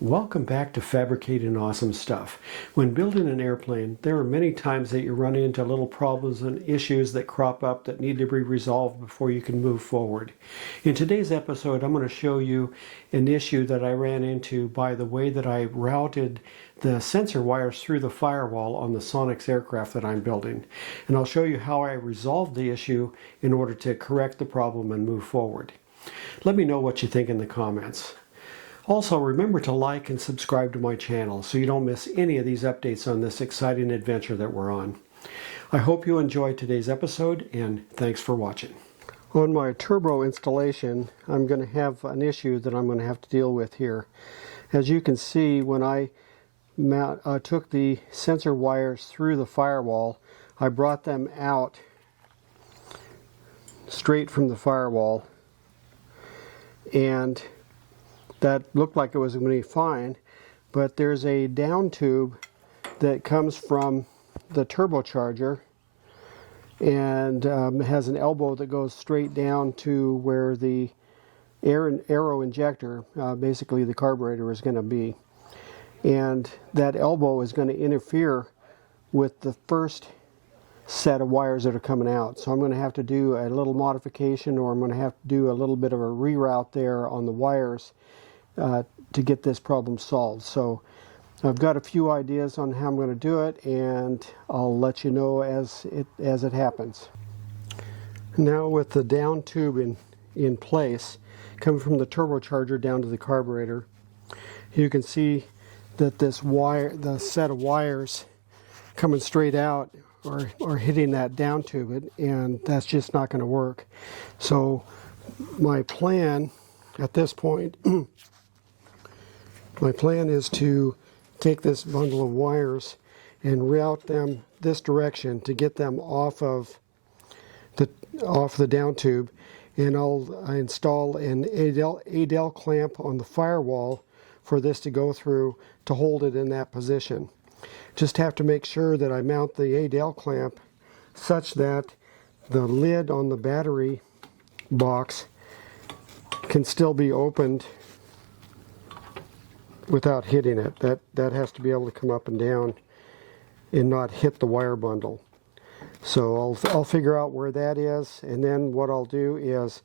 Welcome back to Fabricating Awesome Stuff. When building an airplane, there are many times that you run into little problems and issues that crop up that need to be resolved before you can move forward. In today's episode, I'm going to show you an issue that I ran into by the way that I routed the sensor wires through the firewall on the Sonex aircraft that I'm building. And I'll show you how I resolved the issue in order to correct the problem and move forward. Let me know what you think in the comments. Also, remember to like and subscribe to my channel so you don't miss any of these updates on this exciting adventure that we're on. I hope you enjoyed today's episode, and thanks for watching. On my turbo installation, I'm going to have an issue that I'm going to have to deal with here. As you can see, when I took the sensor wires through the firewall, I brought them out straight from the firewall, and that looked like it was going to be fine, but there's a down tube that comes from the turbocharger and has an elbow that goes straight down to where the aero injector, basically the carburetor, is going to be. And that elbow is going to interfere with the first set of wires that are coming out. So I'm going to have to do a little modification, or I'm going to have to do a little bit of a reroute there on the wires to get this problem solved. So I've got a few ideas on how I'm going to do it, and I'll let you know as it happens. Now, with the down tube in place, coming from the turbocharger down to the carburetor, you can see that this wire, the set of wires coming straight out, or hitting that down tube, and that's just not going to work. So my plan at this point my plan is to take this bundle of wires and route them this direction to get them off the down tube, and I'll install an Adel clamp on the firewall for this to go through to hold it in that position. Just have to make sure that I mount the Adel clamp such that the lid on the battery box can still be opened without hitting it. That has to be able to come up and down and not hit the wire bundle. So I'll figure out where that is, and then what I'll do is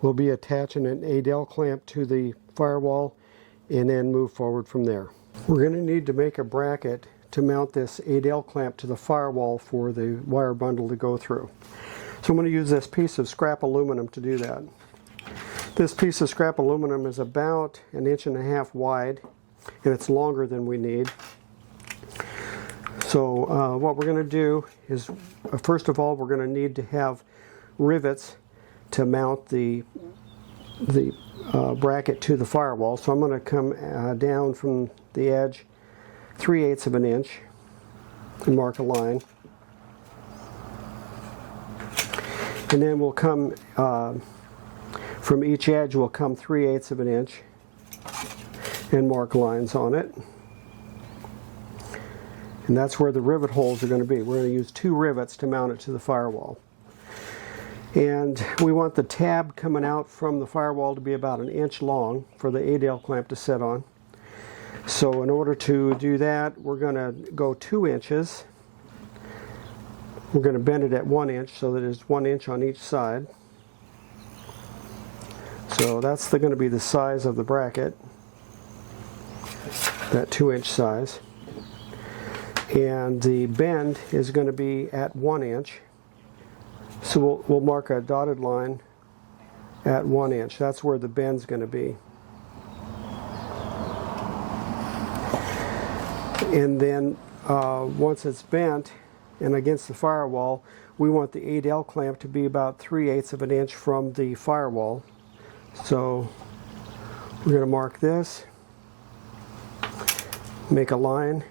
we'll be attaching an Adel clamp to the firewall and then move forward from there. We're going to need to make a bracket to mount this Adel clamp to the firewall for the wire bundle to go through. So I'm going to use this piece of scrap aluminum to do that. This piece of scrap aluminum is about 1.5 inches wide, and it's longer than we need. So what we're going to do is, first of all, we're going to need to have rivets to mount the bracket to the firewall. So I'm going to come down from the edge 3/8 of an inch and mark a line. And then we'll come from each edge, we'll come 3/8 of an inch and mark lines on it. And that's where the rivet holes are going to be. We're going to use 2 rivets to mount it to the firewall. And we want the tab coming out from the firewall to be about 1 inch long for the Adel clamp to set on. So in order to do that, we're going to go 2 inches. We're going to bend it at 1 inch so that it's 1 inch on each side. So that's going to be the size of the bracket, that 2-inch size. And the bend is going to be at 1 inch. So we'll mark a dotted line at 1 inch. That's where the bend's going to be. And then once it's bent and against the firewall, we want the Adel clamp to be about 3/8 of an inch from the firewall. So we're going to mark this, make a line.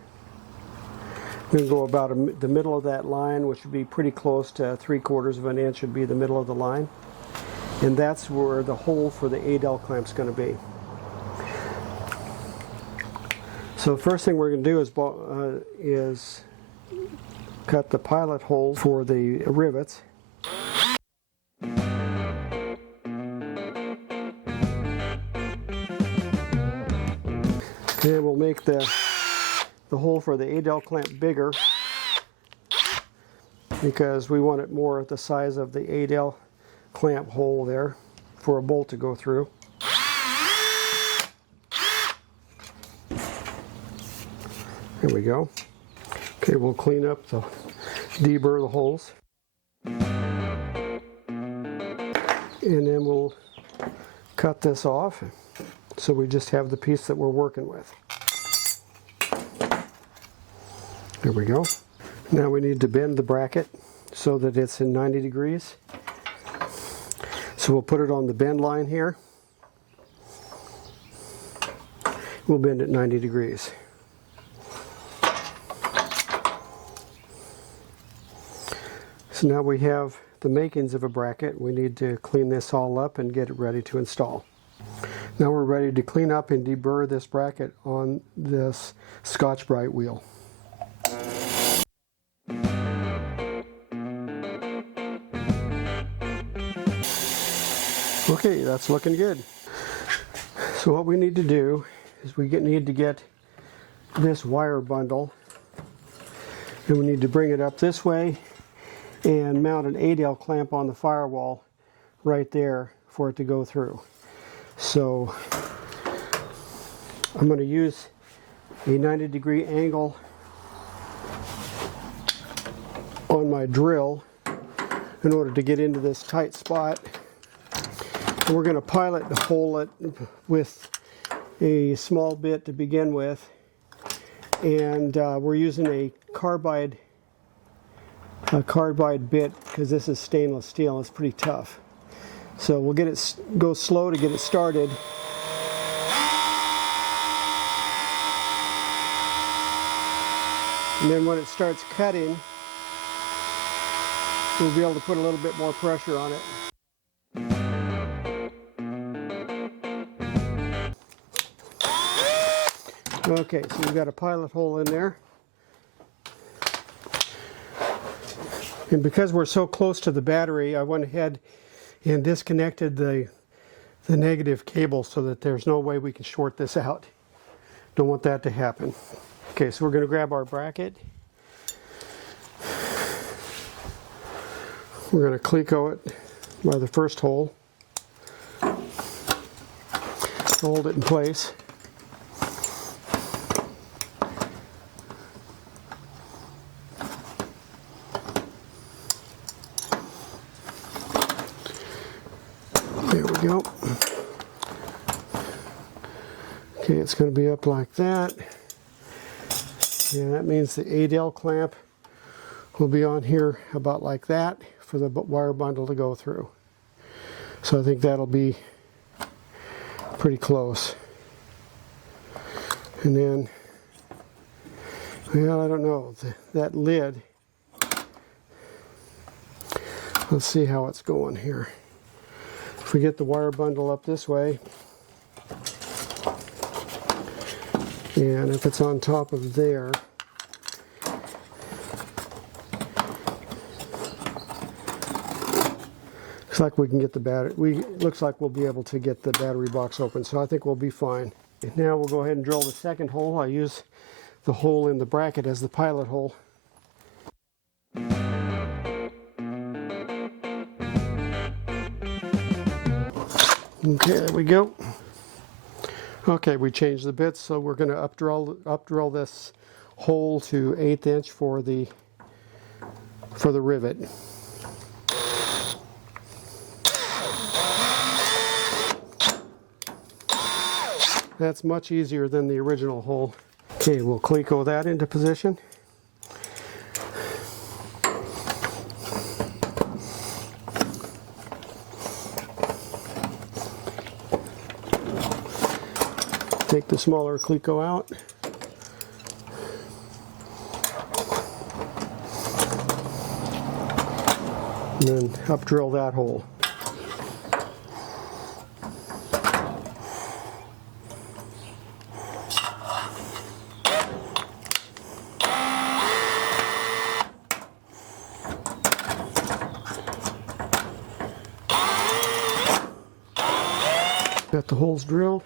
I'm going to go about the middle of that line, which would be pretty close to 3/4 of an inch would be the middle of the line. And that's where the hole for the Adel clamp is going to be. So the first thing we're going to do is cut the pilot hole for the rivets. And we'll make the hole for the A-dowel clamp bigger because we want it more at the size of the A-dowel clamp hole there for a bolt to go through. There we go. Okay, we'll clean up deburr the holes. And then we'll cut this off so we just have the piece that we're working with. There we go. Now we need to bend the bracket so that it's in 90 degrees. So we'll put it on the bend line here. We'll bend it 90 degrees. So now we have the makings of a bracket. We need to clean this all up and get it ready to install. Now we're ready to clean up and deburr this bracket on this Scotch-Brite wheel. Okay, that's looking good. So what we need to do is we need to get this wire bundle, and we need to bring it up this way and mount an A-dowel clamp on the firewall right there for it to go through. So I'm going to use a 90-degree angle on my drill in order to get into this tight spot. And we're going to pilot the hole with a small bit to begin with, and we're using a carbide bit because this is stainless steel and it's pretty tough. So we'll go slow to get it started. And then when it starts cutting, we'll be able to put a little bit more pressure on it. Okay, so we've got a pilot hole in there. And because we're so close to the battery, I went ahead and disconnected the negative cable so that there's no way we can short this out. Don't want that to happen. Okay, so we're going to grab our bracket. We're going to Cleco it by the first hole. Hold it in place. There we go. Okay, it's going to be up like that. And that means the A-dowel clamp will be on here about like that for the wire bundle to go through. So I think that'll be pretty close. And then, well, I don't know, that lid, let's see how it's going here. If we get the wire bundle up this way, and if it's on top of there, looks like we can get the battery. Looks like we'll be able to get the battery box open, so I think we'll be fine. And now we'll go ahead and drill the second hole. I use the hole in the bracket as the pilot hole. Okay, there we go. Okay, we changed the bits, so we're going to updrill this hole to 1/8 inch for the rivet. That's much easier than the original hole. Okay, we'll Cleco that into position. Take the smaller Cleco out. And then up drill that hole. Got the holes drilled.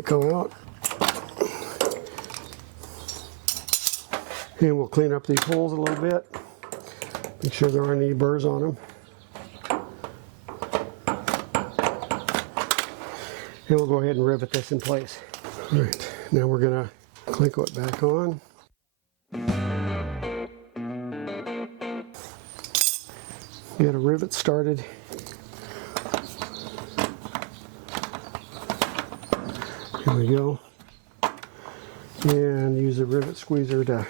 click out. And we'll clean up these holes a little bit. Make sure there aren't any burrs on them. And we'll go ahead and rivet this in place. All right, now we're going to click it back on. Get a rivet started. Here we go. And use a rivet squeezer to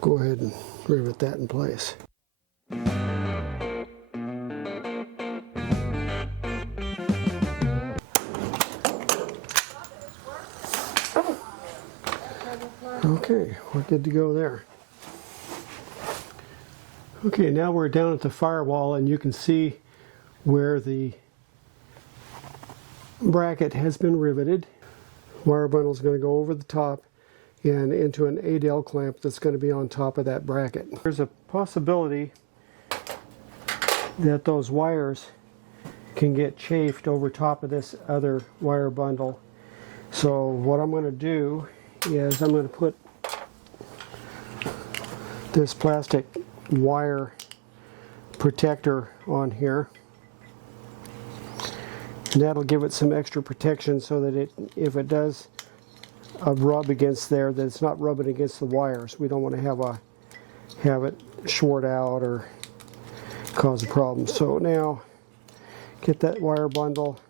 go ahead and rivet that in place. Okay, we're good to go there. Okay, now we're down at the firewall and you can see where the bracket has been riveted. Wire bundle is going to go over the top and into an Adel clamp that's going to be on top of that bracket. There's a possibility that those wires can get chafed over top of this other wire bundle. So what I'm going to do is I'm going to put this plastic wire protector on here, and that'll give it some extra protection so that if it does rub against there, that it's not rubbing against the wires. We don't want to have it short out or cause a problem. So now get that wire bundle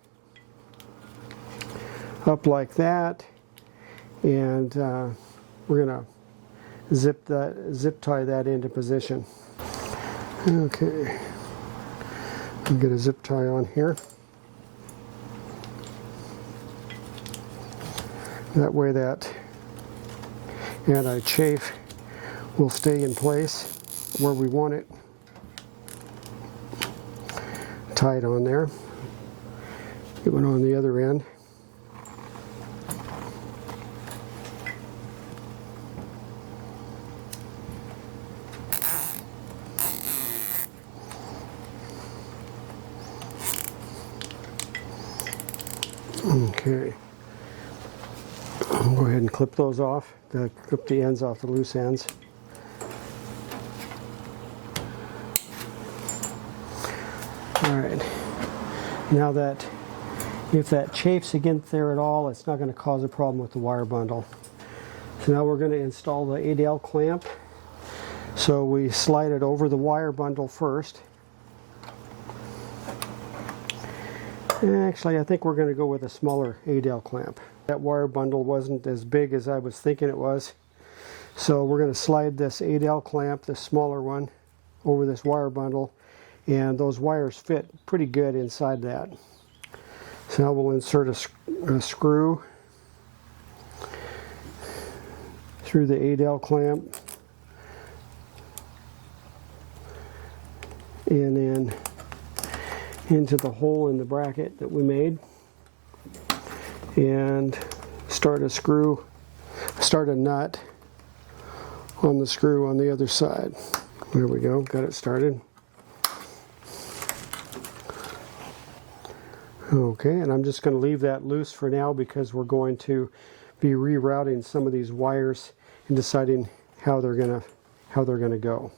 up like that, and we're going to zip tie that into position. Okay, I'll get a zip tie on here. That way that anti-chafe will stay in place where we want it. Tie it on there. Get one on the other end. Okay. I'll go ahead and clip those off, clip the ends off the loose ends. Alright, now that if that chafes against there at all, it's not going to cause a problem with the wire bundle. So now we're going to install the Adel clamp. So we slide it over the wire bundle first. And actually, I think we're going to go with a smaller Adel clamp. That wire bundle wasn't as big as I was thinking it was. So we're going to slide this Adel clamp, this smaller one, over this wire bundle, and those wires fit pretty good inside that. So now we'll insert a screw through the Adel clamp and then into the hole in the bracket that we made, and start a nut on the screw on the other side. There we go, got it started. Okay, and I'm just going to leave that loose for now because we're going to be rerouting some of these wires and deciding how they're going to go.